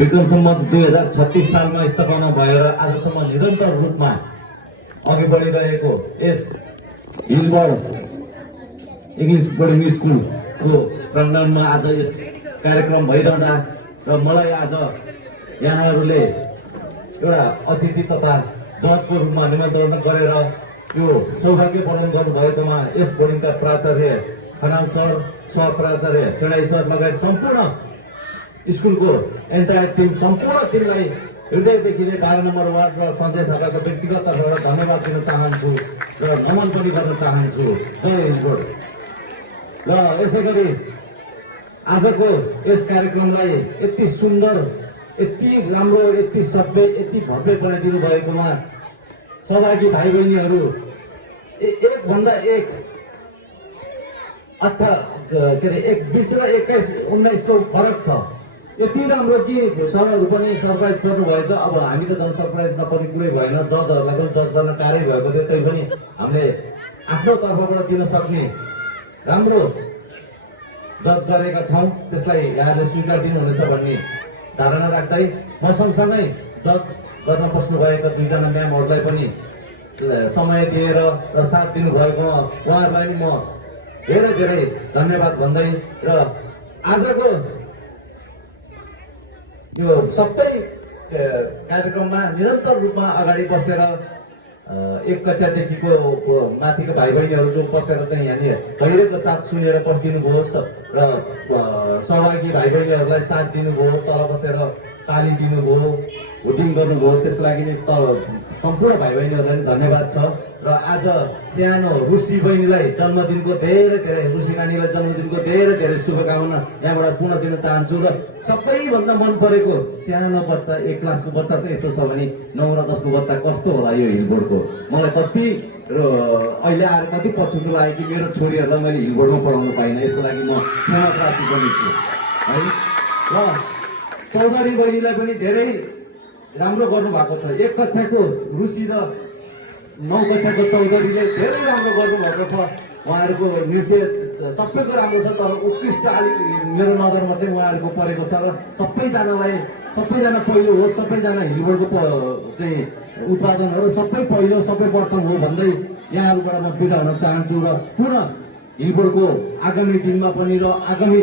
विक्रम सम्मत 2036 सालमा स्थापना भएर आजसम्म निरन्तर रूपमा अघि बढिरहेको यस हिलबर्ड इङ्ग्लिस बोर्डिङ स्कुलको प्राङ्गणमा आज यस कार्यक्रम भइरहँदा र मलाई आज यहाँहरूले एउटा अतिथि तथा जजको रूपमा निमन्त्रण गरेर यो सौभाग्य प्रदान गर्नुभएकोमा यस बोर्डिङका प्राचार्य खनाल सर, सह प्राचार्य सेडाई सर लगायत सम्पूर्ण स्कुलको एन्टायर टिम, सम्पूर्ण टिमलाई हृदयदेखि 12 नम्बर वार्ड र सञ्जय थापाको व्यक्तिगत तर्फबाट धन्यवाद दिन चाहन्छु र नमन पनि गर्न चाहन्छु। जय हिलबोर्ड। र यसै गरी आजको यस कार्यक्रमलाई यति सुन्दर, यति राम्रो, यति सभ्य, यति भव्य बनाइदिनु भएकोमा सहभागी भाइ बहिनीहरू एक भन्दा एक 20 र 21, 19 को फरक छ। यति राम्रो कि सरहरू पनि सरप्राइज गर्नुभएछ। अब हामी त झन् सरप्राइज नपर्ने कुरै भएन, जजहरूलाई पनि जज गर्न टाढै भएको थियो, तै पनि हामीले आफ्नो तर्फबाट दिन सक्ने राम्रो जज गरेका छौँ। त्यसलाई यहाँले स्वीकार दिनुहुनेछ भन्ने धारणा राख्दै म सँगसँगै जज गर्न बस्नुभएका 2 जना म्यामहरूलाई पनि समय दिएर र साथ दिनुभएकोमा उहाँहरूलाई म धेरै धेरै धन्यवाद भन्दै र आजको यो सबै कार्यक्रममा निरन्तर रूपमा अगाडि बसेर एक कक्षादेखिको माथिको भाइ बहिनीहरू जो बसेर चाहिँ यहाँनिर धैर्यको साथ सुनेर बसिदिनुभयो र सहभागी भाइ बहिनीहरूलाई साथ दिनुभयो, तल बसेर ताली दिनुभयो, भोटिङ गर्नुभयो, त्यसको लागि नि सम्पूर्ण भाइ बहिनीहरूलाई पनि धन्यवाद छ। र आज सानो रुसी बहिनीलाई जन्मदिनको धेरै धेरै, रुसी नानीलाई जन्मदिनको धेरै धेरै शुभकामना यहाँबाट पुनः दिन चाहन्छु। र सबैभन्दा मन परेको सानो बच्चा, 1 क्लासको बच्चा त यस्तो छ भने 9 र 10 को बच्चा कस्तो होला यो हिलबोर्डको। मलाई कति अहिले आएर कति पछुतो लाग्यो कि मेरो छोरीहरूलाई मैले हिलबोर्डमा पढाउनु पाइनँ। यसको लागि म क्षमा प्रार्थी पनि छु है। र चौधरी बहिनीलाई पनि धेरै राम्रो गर्नुभएको छ। 1 कक्षाको रुसी र 9 कक्षाको चौधरीले धेरै राम्रो गर्नुभएको छ। उहाँहरूको नृत्य सबै कुरा राम्रो छ, तर उत्कृष्ट अलिक मेरो नजरमा चाहिँ उहाँहरूको परेको छ। र सबैजना पहिलो हो, सबैजना हिलबोर्डको चाहिँ उत्पादनहरू सबै पहिलो, सबै प्रथम हो भन्दै यहाँहरूबाट म बिदा हुन चाहन्छु। र पुनः हिलबोर्डको आगामी दिनमा पनि र आगामी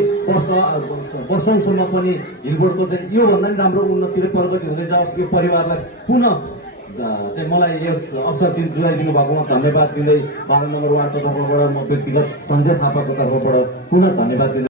वर्षौंसम्म पनि हिलबोर्डको चाहिँ योभन्दा पनि राम्रो उन्नति र प्रगति हुँदै जाओस्। यो परिवारलाई पुनः चाहिँ मलाई यस अवसर दिलाइदिनु भएकोमा धन्यवाद दिँदै 12 नम्बर वार्डको तर्फबाट म व्यक्तिगत सञ्जय थापाको तर्फबाट पुनः धन्यवाद दिँदै